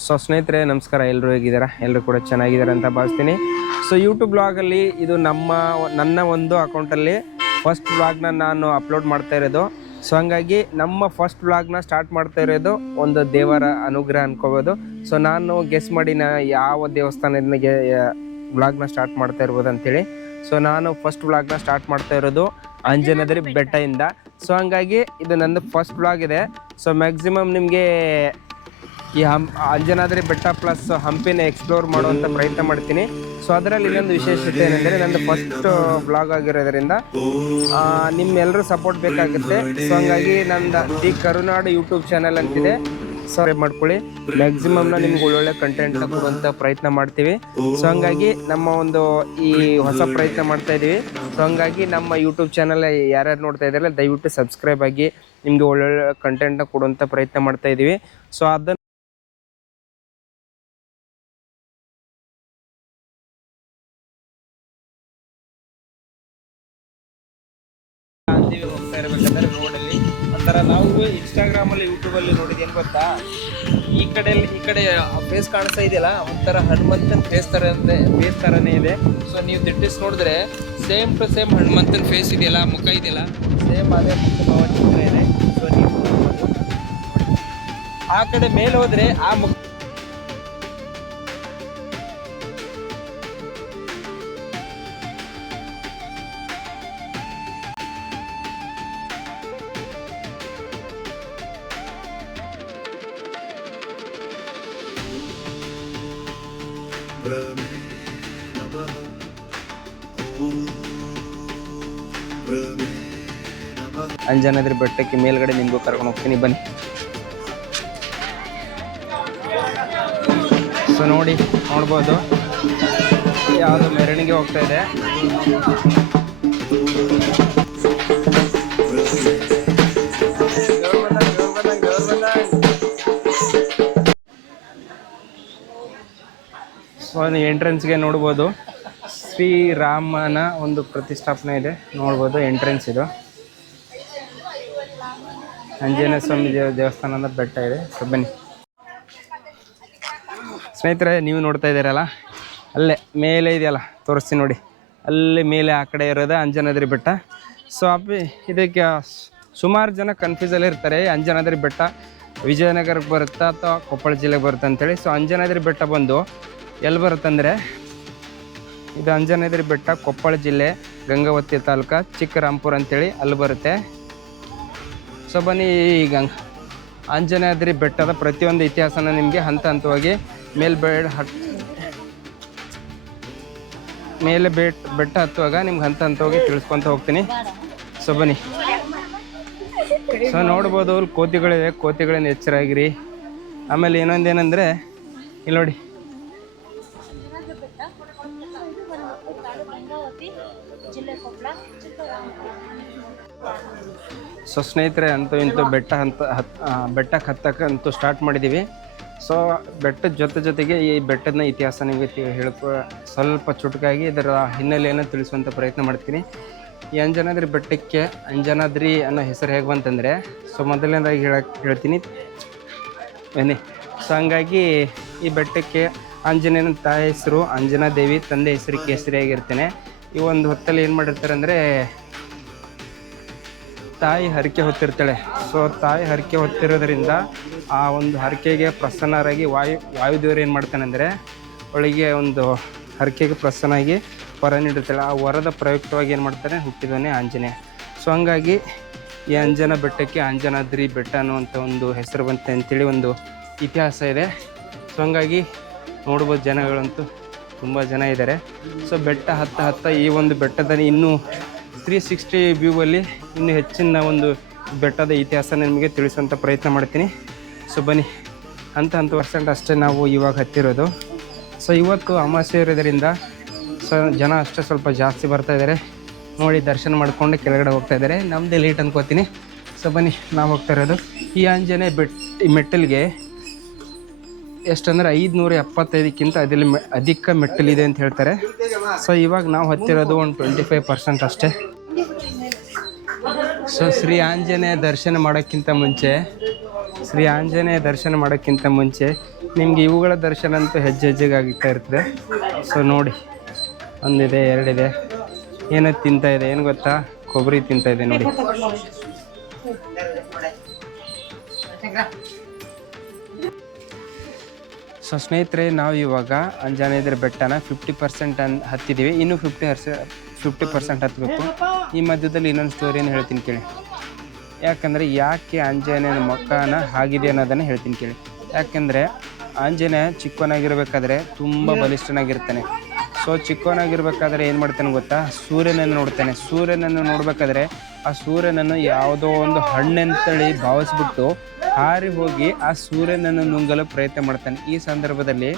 So ಸ್ನೇಹಿತರೆ ನಮಸ್ಕಾರ, ಎಲ್ಲರೂ ಹೇಗಿದ್ದೀರಾ? ಎಲ್ಲರೂ ಕೂಡ ಚೆನ್ನಾಗಿದ್ದಾರೆ ಅಂತ ಭಾವಿಸ್ತೀನಿ. ಸೊ ಯೂಟ್ಯೂಬ್ ಬ್ಲಾಗಲ್ಲಿ ಇದು ನನ್ನ ಒಂದು ಅಕೌಂಟಲ್ಲಿ ಫಸ್ಟ್ ಬ್ಲಾಗ್ನ ನಾನು ಅಪ್ಲೋಡ್ ಮಾಡ್ತಾ ಇರೋದು. ಸೊ ಹಂಗಾಗಿ ನಮ್ಮ ಫಸ್ಟ್ ಬ್ಲಾಗ್ನ ಸ್ಟಾರ್ಟ್ ಮಾಡ್ತಾ ಇರೋದು ಒಂದು ದೇವರ ಅನುಗ್ರಹ ಅನ್ಕೋಬೋದು. ಸೊ ನಾನು ಗೆಸ್ ಮಾಡಿ ಯಾವ ದೇವಸ್ಥಾನದಿಂದ ಬ್ಲಾಗ್ನ ಸ್ಟಾರ್ಟ್ ಮಾಡ್ತಾ ಇರ್ಬೋದು ಅಂತೇಳಿ. ಸೊ ನಾನು ಫಸ್ಟ್ ಬ್ಲಾಗ್ನ ಸ್ಟಾರ್ಟ್ ಮಾಡ್ತಾ ಇರೋದು ಅಂಜನಾದ್ರಿ ಬೆಟ್ಟದಿಂದ. ಸೊ ಹಂಗಾಗಿ ಇದು ನಂದು ಫಸ್ಟ್ ಬ್ಲಾಗ್ ಇದೆ. ಸೊ ಮ್ಯಾಕ್ಸಿಮಮ್ ನಿಮಗೆ ಈ ಅಂಜನಾದ್ರಿ ಬೆಟ್ಟ ಪ್ಲಸ್ ಹಂಪಿನ ಎಕ್ಸ್ಪ್ಲೋರ್ ಮಾಡುವಂಥ ಪ್ರಯತ್ನ ಮಾಡ್ತೀನಿ. ಸೊ ಅದರಲ್ಲಿ ಇನ್ನೊಂದು ವಿಶೇಷತೆ ಏನೆಂದರೆ ನಂದು ಫಸ್ಟ್ ಬ್ಲಾಗ್ ಆಗಿರೋದ್ರಿಂದ ನಿಮ್ಮೆಲ್ಲರೂ ಸಪೋರ್ಟ್ ಬೇಕಾಗುತ್ತೆ. ಸೊ ಹಂಗಾಗಿ ನಂದು ದಿ ಕರುನಾಡು ಯೂಟ್ಯೂಬ್ ಚಾನಲ್ ಅಂತಿದೆ, ಸಬ್ಸ್ಕ್ರೈಬ್ ಮಾಡ್ಕೊಳ್ಳಿ. ಮ್ಯಾಕ್ಸಿಮಮ್ನ ನಿಮ್ಗೆ ಒಳ್ಳೊಳ್ಳೆ ಕಂಟೆಂಟ್ನ ಕೊಡುವಂಥ ಪ್ರಯತ್ನ ಮಾಡ್ತೀವಿ. ಸೊ ಹಂಗಾಗಿ ನಮ್ಮ ಒಂದು ಈ ಹೊಸ ಪ್ರಯತ್ನ ಮಾಡ್ತಾ ಇದ್ದೀವಿ. ಸೊ ಹಂಗಾಗಿ ನಮ್ಮ ಯೂಟ್ಯೂಬ್ ಚಾನಲ್ ಯಾರ್ಯಾರು ನೋಡ್ತಾ ಇದ್ದಾರಲ್ಲ ದಯವಿಟ್ಟು ಸಬ್ಸ್ಕ್ರೈಬ್ ಆಗಿ ನಿಮಗೆ ಒಳ್ಳೊಳ್ಳೆ ಕಂಟೆಂಟ್ನ ಕೊಡುವಂಥ ಪ್ರಯತ್ನ ಮಾಡ್ತಾ ಇದ್ದೀವಿ. ಸೊ ಅದನ್ನು ಹೋಗ್ತಾ ಇರಬೇಕಾದ್ರೆ ರೋಡಲ್ಲಿ ಒಂಥರ ನಾವು ಇನ್ಸ್ಟಾಗ್ರಾಮಲ್ಲಿ ಯೂಟ್ಯೂಬಲ್ಲಿ ನೋಡಿದೇನು ಗೊತ್ತಾ, ಈ ಕಡೆ ಫೇಸ್ ಕಾಣಿಸ್ತಾ ಇದೆಯಲ್ಲ, ಒಂಥರ ಹನುಮಂತನ ಫೇಸ್ ಥರನೇ ಇದೆ. ಸೊ ನೀವು ದಿಟ್ಟಿಸ್ ನೋಡಿದ್ರೆ ಸೇಮ್ ಟು ಸೇಮ್ ಹನುಮಂತನ ಫೇಸ್ ಇದೆಯಲ್ಲ, ಮುಖ ಇದೆಯಲ್ಲ, ಸೇಮ್ ಅದೇ ಮುಖ ಭಾವಚಿತ್ರ ಇದೆ. ಸೊ ನೀವು ಆ ಕಡೆ ಮೇಲೆ ಹೋದರೆ ಆ ಮುಖ ಅಂಜನಾದ್ರಿ ಬೆಟ್ಟಕ್ಕೆ ಮೇಲ್ಗಡೆ ನಿಮಗೂ ಕರ್ಕೊಂಡು ಹೋಗ್ತೀನಿ, ಬನ್ನಿ. ಸೊ ನೋಡ್ಬೋದು ಯಾವುದು ಮೆರವಣಿಗೆ ಹೋಗ್ತಾ ಇದೆ. ಸೊ ಎಂಟ್ರೆನ್ಸ್ಗೆ ನೋಡ್ಬೋದು ಶ್ರೀರಾಮನ ಒಂದು ಪ್ರತಿಷ್ಠಾಪನೆ ಇದೆ, ನೋಡ್ಬೋದು ಎಂಟ್ರೆನ್ಸ್ ಇದು. ಆಂಜನೇಯ ಸ್ವಾಮಿ ದೇವಸ್ಥಾನದ ಬೆಟ್ಟ ಇದೆ. ಸೊ ಬನ್ನಿ ಸ್ನೇಹಿತರೆ, ನೀವು ನೋಡ್ತಾ ಇದ್ದೀರಲ್ಲ, ಅಲ್ಲೇ ಮೇಲೆ ಇದೆಯಲ್ಲ ತೋರಿಸ್ತೀನಿ ನೋಡಿ, ಅಲ್ಲಿ ಮೇಲೆ ಆ ಕಡೆ ಇರೋದು ಅಂಜನಾದ್ರಿ ಬೆಟ್ಟ. ಸೊ ಇದಕ್ಕೆ ಸುಮಾರು ಜನ ಕನ್ಫ್ಯೂಸಲ್ಲಿ ಇರ್ತಾರೆ, ಅಂಜನಾದ್ರಿ ಬೆಟ್ಟ ವಿಜಯನಗರಕ್ಕೆ ಬರುತ್ತಾ ಅಥವಾ ಕೊಪ್ಪಳ ಜಿಲ್ಲೆಗೆ ಬರುತ್ತೆ ಅಂತೇಳಿ. ಸೊ ಅಂಜನಾದ್ರಿ ಬೆಟ್ಟ ಬಂದು ಎಲ್ಲಿ ಬರುತ್ತಂದರೆ, ಇದು ಅಂಜನಾದ್ರಿ ಬೆಟ್ಟ ಕೊಪ್ಪಳ ಜಿಲ್ಲೆ ಗಂಗಾವತಿ ತಾಲೂಕು ಚಿಕ್ಕರಾಂಪುರ ಅಂತೇಳಿ ಅಲ್ಲಿ ಬರುತ್ತೆ. ಸೊ ಬನ್ನಿ, ಈಗ ಅಂಜನಾದ್ರಿ ಬೆಟ್ಟದ ಪ್ರತಿಯೊಂದು ಇತಿಹಾಸನ ನಿಮಗೆ ಹಂತ ಹಂತವಾಗಿ ಮೇಲೆ ಬೆಟ್ಟ ಹತ್ತುವಾಗ ನಿಮ್ಗೆ ಹಂತ ಹಂತವಾಗಿ ತಿಳಿಸ್ಕೊತ ಹೋಗ್ತೀನಿ. ಸೊ ಬನ್ನಿ. ಸೊ ನೋಡ್ಬೋದು ಅಲ್ಲಿ ಕೋತಿಗಳಿವೆ, ಕೋತಿಗಳಿಂದ ಎಚ್ಚರಾಗಿರಿ. ಆಮೇಲೆ ಇನ್ನೊಂದೇನೆಂದರೆ ಇಲ್ಲಿ ನೋಡಿ, ಸೊ ಸ್ನೇಹಿತರೆ ಅಂತೂ ಇಂತೂ ಬೆಟ್ಟಕ್ಕೆ ಹತ್ತಕ್ಕಂತೂ ಸ್ಟಾರ್ಟ್ ಮಾಡಿದ್ದೀವಿ. ಸೊ ಬೆಟ್ಟದ ಜೊತೆಗೆ ಈ ಬೆಟ್ಟದ ಇತಿಹಾಸ ನಿಮಗೆ ಸ್ವಲ್ಪ ಚುಟುಕಾಗಿ ಇದರ ಹಿನ್ನೆಲೆಯನ್ನು ತಿಳಿಸುವಂಥ ಪ್ರಯತ್ನ ಮಾಡ್ತೀನಿ. ಈ ಅಂಜನಾದ್ರಿ ಬೆಟ್ಟಕ್ಕೆ ಅಂಜನಾದ್ರಿ ಅನ್ನೋ ಹೆಸರು ಹೇಗೆ ಬಂತಂದರೆ, ಸೊ ಮೊದಲನೇದಾಗಿ ಹೇಳ್ತೀನಿ ಬನ್ನಿ. ಸೊ ಹಂಗಾಗಿ ಈ ಬೆಟ್ಟಕ್ಕೆ ಆಂಜನೇಯನ ತಾಯಿ ಹೆಸರು ಅಂಜನಾದೇವಿ, ತಂದೆ ಹೆಸರು ಕೇಸರಿಯಾಗಿರ್ತೇನೆ. ಈ ಒಂದು ಹೊತ್ತಲ್ಲಿ ಏನು ಮಾಡಿರ್ತಾರೆ ಅಂದರೆ, ತಾಯಿ ಹರಕೆ ಹೊತ್ತಿರ್ತಾಳೆ. ಸೊ ತಾಯಿ ಹರಕೆ ಹೊತ್ತಿರೋದ್ರಿಂದ ಆ ಒಂದು ಹರಕೆಗೆ ಪ್ರಸನ್ನರಾಗಿ ವಾಯುದೇವರು ಏನು ಮಾಡ್ತಾನೆ ಅಂದರೆ, ಅವಳಿಗೆ ಒಂದು ಹರಕೆಗೆ ಪ್ರಸನ್ನಾಗಿ ವರ ನೀಡುತ್ತಾಳೆ. ಆ ವರದ ಪ್ರಯುಕ್ತವಾಗಿ ಏನು ಮಾಡ್ತಾರೆ, ಹುಟ್ಟಿದವನೇ ಆಂಜನೇಯ. ಸೊ ಹಂಗಾಗಿ ಈ ಅಂಜನಾ ಬೆಟ್ಟಕ್ಕೆ ಅಂಜನಾದ್ರಿ ಬೆಟ್ಟ ಅನ್ನುವಂಥ ಒಂದು ಹೆಸರು ಬಂತೆ ಅಂತೇಳಿ ಒಂದು ಇತಿಹಾಸ ಇದೆ. ಸೊ ಹಂಗಾಗಿ ನೋಡ್ಬೋದು ಜನಗಳಂತೂ ತುಂಬ ಜನ ಇದ್ದಾರೆ. ಸೊ ಬೆಟ್ಟ ಹತ್ತ ಈ ಒಂದು ಬೆಟ್ಟದಲ್ಲಿ ಇನ್ನೂ 360 ವ್ಯೂವಲ್ಲಿ ಇನ್ನೂ ಹೆಚ್ಚಿನ ಒಂದು ಬೆಟ್ಟದ ಇತಿಹಾಸ ನಿಮಗೆ ತಿಳಿಸುವಂಥ ಪ್ರಯತ್ನ ಮಾಡ್ತೀನಿ. ಸೊ ಬನ್ನಿ, ಹಂತ ಅಷ್ಟೇ ನಾವು ಇವಾಗ ಹತ್ತಿರೋದು. ಸೊ ಇವತ್ತು ಅಮಾವಾಸ್ಯೆ ಇರೋದರಿಂದ ಸೊ ಜನ ಅಷ್ಟೇ ಸ್ವಲ್ಪ ಜಾಸ್ತಿ ಬರ್ತಾ ಇದ್ದಾರೆ ನೋಡಿ, ದರ್ಶನ ಮಾಡಿಕೊಂಡು ಕೆಳಗಡೆ ಹೋಗ್ತಾ ಇದ್ದಾರೆ. ನಮ್ಮದೇ ಲೇಟ್ ಅನ್ಕೋತೀನಿ. ಸೊ ಬನ್ನಿ, ನಾವು ಹೋಗ್ತಾ ಇರೋದು ಈ ಆಂಜನೇಯ ಮೆಟ್ಟಲಿಗೆ ಎಷ್ಟಂದರೆ 575ಕ್ಕಿಂತ ಅಧಿಕ ಮೆಟ್ಟಲಿದೆ ಅಂತ ಹೇಳ್ತಾರೆ. ಸೊ ಇವಾಗ ನಾವು ಹತ್ತಿರೋದು ಒಂದು 25% ಅಷ್ಟೇ. ಸೊ ಶ್ರೀ ಆಂಜನೇಯ ದರ್ಶನ ಮಾಡೋಕ್ಕಿಂತ ಮುಂಚೆ ಶ್ರೀ ಆಂಜನೇಯ ದರ್ಶನ ಮಾಡೋಕ್ಕಿಂತ ಮುಂಚೆ ನಿಮಗೆ ಇವುಗಳ ದರ್ಶನ ಅಂತೂ ಹೆಜ್ಜೆ ಹೆಜ್ಜೆಗೆ ಆಗ್ತಾ ಇರ್ತದೆ. ಸೊ ನೋಡಿ, ಒಂದಿದೆ, ಎರಡಿದೆ. ಏನೋ ತಿಂತಾ ಇದೆ, ಏನು ಗೊತ್ತಾ? ಕೊಬ್ಬರಿ ತಿಂತಾ ಇದೆ ನೋಡಿ. ಸೊ ಸ್ನೇಹಿತರೆ, ನಾವು ಇವಾಗ ಆಂಜನೇಯದ್ರ ಬೆಟ್ಟನ 50% ಹತ್ತಿದ್ದೀವಿ. ಇನ್ನೂ 50% ಹತ್ತಬೇಕು. ಈ ಮಧ್ಯದಲ್ಲಿ ಇನ್ನೊಂದು ಸ್ಟೋರಿಯನ್ನು ಹೇಳ್ತೀನಿ ಕೇಳಿ. ಯಾಕಂದರೆ ಯಾಕೆ ಆಂಜನೇಯನ ಮುಖನ ಆಗಿದೆ ಅನ್ನೋದನ್ನು ಹೇಳ್ತೀನಿ ಕೇಳಿ. ಯಾಕೆಂದರೆ ಆಂಜನೇಯ ಚಿಕ್ಕವನಾಗಿರ್ಬೇಕಾದ್ರೆ ತುಂಬ ಬಲಿಷ್ಠನಾಗಿರ್ತಾನೆ. ಸೊ ಚಿಕ್ಕವನಾಗಿರ್ಬೇಕಾದ್ರೆ ಏನು ಮಾಡ್ತಾನೆ ಗೊತ್ತಾ? ಸೂರ್ಯನನ್ನು ನೋಡ್ತಾನೆ. ಸೂರ್ಯನನ್ನು ನೋಡಬೇಕಾದ್ರೆ ಆ ಸೂರ್ಯನನ್ನು ಯಾವುದೋ ಒಂದು ಹಣ್ಣಂತೇಳಿ ಭಾವಿಸ್ಬಿಟ್ಟು ಹಾರಿ ಹೋಗಿ ಆ ಸೂರ್ಯನನ್ನು ನುಂಗಲು ಪ್ರಯತ್ನ ಮಾಡ್ತಾನೆ. ಈ ಸಂದರ್ಭದಲ್ಲಿ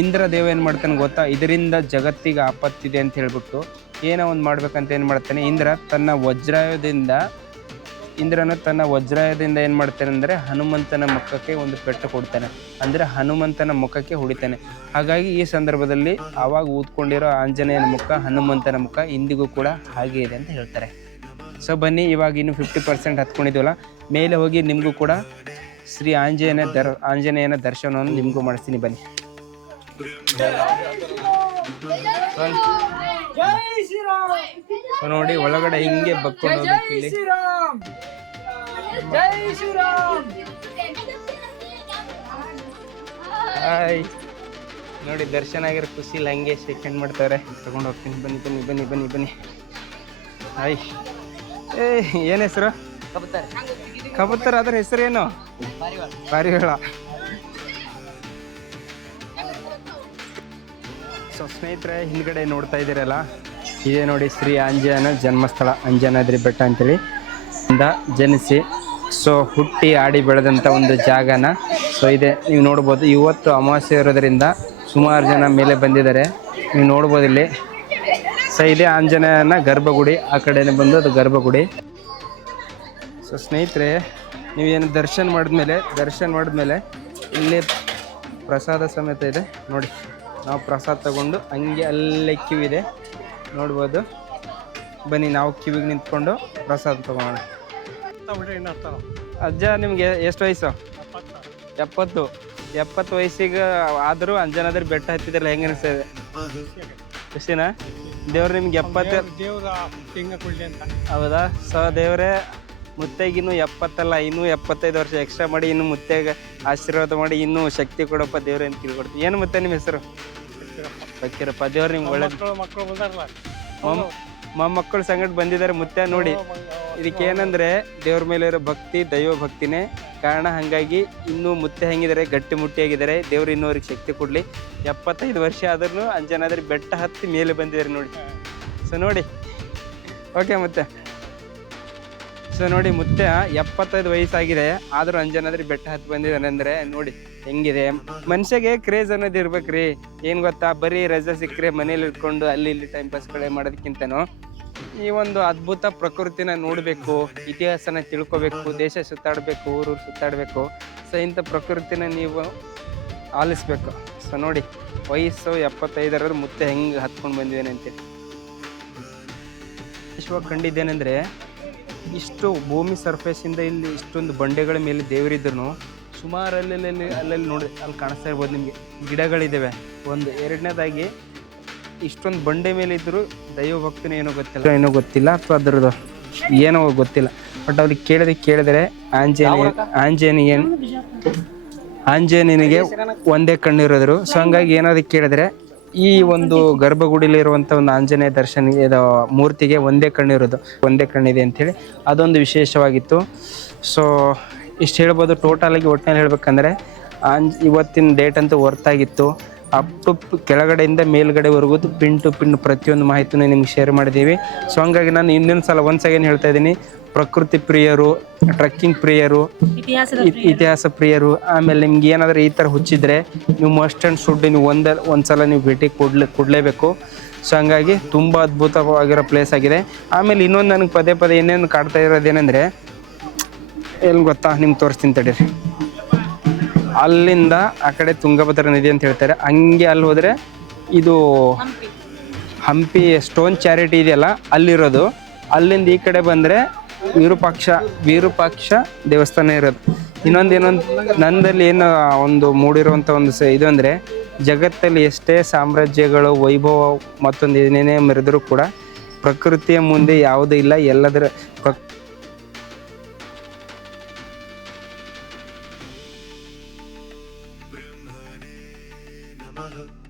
ಇಂದ್ರದೇವ ಏನು ಮಾಡ್ತಾನೆ ಗೊತ್ತಾ? ಇದರಿಂದ ಜಗತ್ತಿಗೆ ಆಪತ್ತಿದೆ ಅಂತ ಹೇಳ್ಬಿಟ್ಟು ಏನೋ ಒಂದು ಮಾಡ್ಬೇಕಂತ ಏನು ಮಾಡ್ತಾನೆ? ಇಂದ್ರನು ತನ್ನ ವಜ್ರಾಯದಿಂದ ಏನು ಮಾಡ್ತಾನೆ ಅಂದರೆ ಹನುಮಂತನ ಮುಖಕ್ಕೆ ಒಂದು ಪೆಟ್ಟು ಕೊಡ್ತಾನೆ. ಅಂದರೆ ಹನುಮಂತನ ಮುಖಕ್ಕೆ ಹೊಡಿತಾನೆ. ಹಾಗಾಗಿ ಈ ಸಂದರ್ಭದಲ್ಲಿ ಆವಾಗ ಊದ್ಕೊಂಡಿರೋ ಆಂಜನೇಯನ ಮುಖ, ಹನುಮಂತನ ಮುಖ ಇಂದಿಗೂ ಕೂಡ ಹಾಗೆ ಇದೆ ಅಂತ ಹೇಳ್ತಾರೆ. ಸೊ ಬನ್ನಿ, ಇವಾಗ ಇನ್ನು 50% ಹತ್ಕೊಂಡಿದ್ದೀವಲ್ಲ, ಮೇಲೆ ಹೋಗಿ ನಿಮಗೂ ಕೂಡ ಶ್ರೀ ಆಂಜನೇಯನ ದರ್ಶನವನ್ನು ನಿಮಗೂ ಮಾಡಿಸ್ತೀನಿ. ಬನ್ನಿ. ಸೊ ನೋಡಿ, ಒಳಗಡೆ ಹಿಂಗೆ ಬಕ್ಕೊಂಡು ಹೋಗ್ಬೇಕು. ಇಲ್ಲಿ ಹಾಯ್ ನೋಡಿ, ದರ್ಶನ ಆಗಿರೋ ಖುಷಿಲಿ ಹಂಗೆ ಸೆಕೆಂಡ್ ಮಾಡ್ತಾರೆ. ತಗೊಂಡು ಹೋಗ್ತೀನಿ. ಬನ್ನಿ ಬನ್ನಿ ಬನ್ನಿ ಬನ್ನಿ ಬನ್ನಿ. ಹಾಯ್, ಏನು ಹೆಸರು? ಕಬೂತರ್. ಅದ್ರ ಹೆಸರೇನು? ಪಾರಿವಾಳ. ಸೊ ಸ್ನೇಹಿತರೆ, ಹಿಂದ್ಗಡೆ ನೋಡ್ತಾ ಇದ್ದೀರಲ್ಲ, ಇದೇ ನೋಡಿ ಶ್ರೀ ಆಂಜನೇಯನ ಜನ್ಮಸ್ಥಳ, ಅಂಜನಾದ್ರಿ ಬೆಟ್ಟ ಅಂತೇಳಿ ಜನಿಸಿ ಸೊ ಹುಟ್ಟಿ ಆಡಿ ಬೆಳೆದಂಥ ಒಂದು ಜಾಗನ ಸೊ ಇದೆ. ನೀವು ನೋಡ್ಬೋದು, ಇವತ್ತು ಅಮಾವಾಸ್ಯೆ ಇರೋದರಿಂದ ಸುಮಾರು ಜನ ಮೇಲೆ ಬಂದಿದ್ದಾರೆ. ನೀವು ನೋಡ್ಬೋದು ಇಲ್ಲಿ. ಸೊ ಇದೇ ಆಂಜನೇಯನ ಗರ್ಭಗುಡಿ. ಆ ಕಡೆನೇ ಬಂದು ಅದು ಗರ್ಭಗುಡಿ. ಸೊ ಸ್ನೇಹಿತರೆ, ನೀವೇನು ದರ್ಶನ ಮಾಡಿದ್ಮೇಲೆ ಇಲ್ಲಿ ಪ್ರಸಾದ ಸಮೇತ ಇದೆ ನೋಡಿ. ನಾವು ಪ್ರಸಾದ ತಗೊಂಡು ಹಂಗೆ ಅಲ್ಲೇ ಕ್ಯೂ ಇದೆ ನೋಡ್ಬೋದು. ಬನ್ನಿ, ನಾವು ಕ್ಯೂವಿಗೆ ನಿಂತ್ಕೊಂಡು ಪ್ರಸಾದ ತಗೋಣ. ಅಜ್ಜ, ನಿಮ್ಗೆ ಎಷ್ಟು ವಯಸ್ಸು? 70 ವಯಸ್ಸಿಗೆ ಆದರೂ ಅಂಜನಾದ್ರಿ ಬೆಟ್ಟ ಹತ್ತಿದ್ರಲ್ಲ, ಹೆಂಗೆ ಅನಿಸ್ತದೆ? ಖುಷಿನಾ? ದೇವ್ರು ನಿಮ್ಗೆ 70 ಹೌದಾ? ಸೊ ದೇವರೇ, ಮುತ್ತೆಗೆ ಇನ್ನೂ 70 ಅಲ್ಲ, ಇನ್ನೂ 75 ವರ್ಷ ಎಕ್ಸ್ಟ್ರಾ ಮಾಡಿ, ಇನ್ನು ಮುತ್ತೆಗೆ ಆಶೀರ್ವಾದ ಮಾಡಿ ಇನ್ನೂ ಶಕ್ತಿ ಕೊಡಪ್ಪ ದೇವ್ರು ಅಂತ ಕೇಳ್ಕೊಡ್ತೀವಿ. ಏನು ಮುತ್ತೆ ನಿಮ್ಮ ಹೆಸರು? ಫಕೀರಪ್ಪ. ದೇವ್ರು ನಿಮ್ಗೆ ಒಳ್ಳೆ ಮೊಮ್ಮಕ್ಕಳು ಸಂಗಡ ಬಂದಿದ್ದಾರೆ ಮುತ್ತೆ. ನೋಡಿ, ಇದಕ್ಕೆ ಏನಂದರೆ ದೇವ್ರ ಮೇಲೆ ಇರೋ ಭಕ್ತಿ, ದೈವ ಭಕ್ತಿನೇ ಕಾರಣ. ಹಾಗಾಗಿ ಇನ್ನೂ ಮುತ್ತೆ ಹೆಂಗಿದ್ದಾರೆ, ಗಟ್ಟಿ ಮುಟ್ಟಿಯಾಗಿದ್ದಾರೆ. ದೇವ್ರು ಇನ್ನೂ ಅವ್ರಿಗೆ ಶಕ್ತಿ ಕೊಡಲಿ. 75 ವರ್ಷ ಆದ್ರೂ ಅಂಜನಾದ್ರಿ ಬೆಟ್ಟ ಹತ್ತಿ ಮೇಲೆ ಬಂದಿದ್ದಾರೆ ನೋಡಿ. ಸೊ ನೋಡಿ, ಓಕೆ ಮುತ್ತೆ. ಸೊ ನೋಡಿ, ಮುತ್ತೆ 75 ವಯಸ್ಸಾಗಿದೆ, ಆದರೂ ಅಂಜನಾದ್ರಿ ಬೆಟ್ಟ ಹತ್ತಿ ಬಂದಿದ್ದಾನೆ ಅಂದರೆ ನೋಡಿ ಹೆಂಗಿದೆ. ಮನುಷ್ಯಗೆ ಕ್ರೇಜ್ ಅನ್ನೋದು ಇರ್ಬೇಕ್ರಿ. ಏನು ಗೊತ್ತಾ? ಬರೀ ರಜೆ ಸಿಕ್ಕರೆ ಮನೇಲಿ ಇಟ್ಕೊಂಡು ಅಲ್ಲಿ ಇಲ್ಲಿ ಟೈಮ್ ಪಾಸ್ ಕಡೆ ಮಾಡೋದಕ್ಕಿಂತನೂ ಈ ಒಂದು ಅದ್ಭುತ ಪ್ರಕೃತಿನ ನೋಡಬೇಕು, ಇತಿಹಾಸನ ತಿಳ್ಕೊಬೇಕು, ದೇಶ ಸುತ್ತಾಡಬೇಕು, ಊರು ಸುತ್ತಾಡಬೇಕು. ಸೊ ಇಂಥ ಪ್ರಕೃತಿನ ನೀವು ಆಲಿಸ್ಬೇಕು. ಸೊ ನೋಡಿ, ವಯಸ್ಸು 75 ಮುತ್ತೆ ಹೆಂಗೆ ಹತ್ಕೊಂಡು ಬಂದಿದ್ದೇನೆ ಅಂತೇಳಿ ವಿಶ್ವ ಕಂಡಿದ್ದೇನೆಂದರೆ, ಇಷ್ಟು ಭೂಮಿ ಸರ್ಫೇಸಿಂದ ಇಲ್ಲಿ ಇಷ್ಟೊಂದು ಬಂಡೆಗಳ ಮೇಲೆ ದೇವರಿದ್ರು ಸುಮಾರು ಅಲ್ಲಲ್ಲಿ ನೋಡಿ, ಅಲ್ಲಿ ಕಾಣಿಸ್ತಾ ಇರ್ಬೋದು ನಿಮಗೆ ಗಿಡಗಳಿದ್ದಾವೆ. ಒಂದು ಎರಡನೇದಾಗಿ ಇಷ್ಟೊಂದು ಬಂಡೆ ಮೇಲೆ ಇದ್ದರೂ ದೈವ ಭಕ್ತಿನೂ ಏನೋ ಗೊತ್ತಿಲ್ಲ ಅಥವಾ ಅದ್ರದ್ದು ಏನೋ ಗೊತ್ತಿಲ್ಲ. ಬಟ್ ಅವ್ರಿಗೆ ಕೇಳಿದರೆ ಆಂಜನೇಯನಿಗೆ ಒಂದೇ ಕಣ್ಣಿರೋದ್ರು. ಸೊ ಹಂಗಾಗಿ ಏನಾದ್ರು ಕೇಳಿದ್ರೆ ಈ ಒಂದು ಗರ್ಭಗುಡಿಲಿರುವಂಥ ಒಂದು ಆಂಜನೇಯ ದರ್ಶನ ಮೂರ್ತಿಗೆ ಒಂದೇ ಕಣ್ಣಿದೆ ಅಂಥೇಳಿ ಅದೊಂದು ವಿಶೇಷವಾಗಿತ್ತು. ಸೊ ಇಷ್ಟು ಹೇಳ್ಬೋದು. ಟೋಟಲಾಗಿ ಒಟ್ಟಿನಲ್ಲಿ ಹೇಳ್ಬೇಕಂದ್ರೆ ಇವತ್ತಿನ ಡೇಟ್ ಅಂತೂ ಹೊರ್ತಾಗಿತ್ತು. ಅಪ್ ಟು ಕೆಳಗಡೆಯಿಂದ ಮೇಲ್ಗಡೆವರೆಗೂ ಪಿನ್ ಟು ಪಿನ್ ಪ್ರತಿಯೊಂದು ಮಾಹಿತಿನೂ ನಿಮ್ಗೆ ಶೇರ್ ಮಾಡಿದ್ದೀವಿ. ಸೊ ಹಂಗಾಗಿ ನಾನು ಇನ್ನೊಂದು ಸಲ ಒಂದ್ಸಲ ಹೇಳ್ತಾ ಇದ್ದೀನಿ, ಪ್ರಕೃತಿ ಪ್ರಿಯರು, ಟ್ರಕ್ಕಿಂಗ್ ಪ್ರಿಯರು, ಇತಿಹಾಸ ಪ್ರಿಯರು, ಆಮೇಲೆ ನಿಮ್ಗೆ ಏನಾದರೂ ಈ ಥರ ಹುಚ್ಚಿದ್ರೆ ನೀವು ಮಸ್ಟ್ ಆ್ಯಂಡ್ ಶುಡ್ ನೀವು ಒಂದ್ಸಲ ನೀವು ಭೇಟಿ ಕೊಡಲೇಬೇಕು. ಸೊ ಹಂಗಾಗಿ ತುಂಬ ಅದ್ಭುತವಾಗಿರೋ ಪ್ಲೇಸ್ ಆಗಿದೆ. ಆಮೇಲೆ ಇನ್ನೊಂದು ನನಗೆ ಪದೇ ಏನೇನು ಕಾಡ್ತಾ ಇರೋದೇನೆಂದರೆ, ಎಲ್ಲಿ ಗೊತ್ತಾ? ನಿಮ್ಗೆ ತೋರಿಸ್ತೀನಿ ತಡೀರಿ. ಅಲ್ಲಿಂದ ಆ ಕಡೆ ತುಂಗಭದ್ರಾ ನದಿ ಅಂತ ಹೇಳ್ತಾರೆ, ಹಂಗೆ ಅಲ್ಲಿ ಹೋದರೆ ಇದು ಹಂಪಿ ಸ್ಟೋನ್ ಚಾರಿಟಿ ಇದೆಯಲ್ಲ ಅಲ್ಲಿರೋದು. ಅಲ್ಲಿಂದ ಈ ಕಡೆ ಬಂದರೆ ವಿರೂಪಾಕ್ಷ ದೇವಸ್ಥಾನ ಇರೋದು. ಇನ್ನೊಂದು ನನ್ನಲ್ಲಿ ಏನು ಒಂದು ಮೂಡಿರುವಂಥ ಒಂದು ಇದು ಅಂದರೆ, ಜಗತ್ತಲ್ಲಿ ಎಷ್ಟೇ ಸಾಮ್ರಾಜ್ಯಗಳು ವೈಭವ ಮತ್ತೊಂದು ಏನೇನೇ ಮೆರೆದರೂ ಕೂಡ ಪ್ರಕೃತಿಯ ಮುಂದೆ ಯಾವುದೂ ಇಲ್ಲ. ಎಲ್ಲದರ ಬ್ರಹ್ಮನೇ ನಮಃ.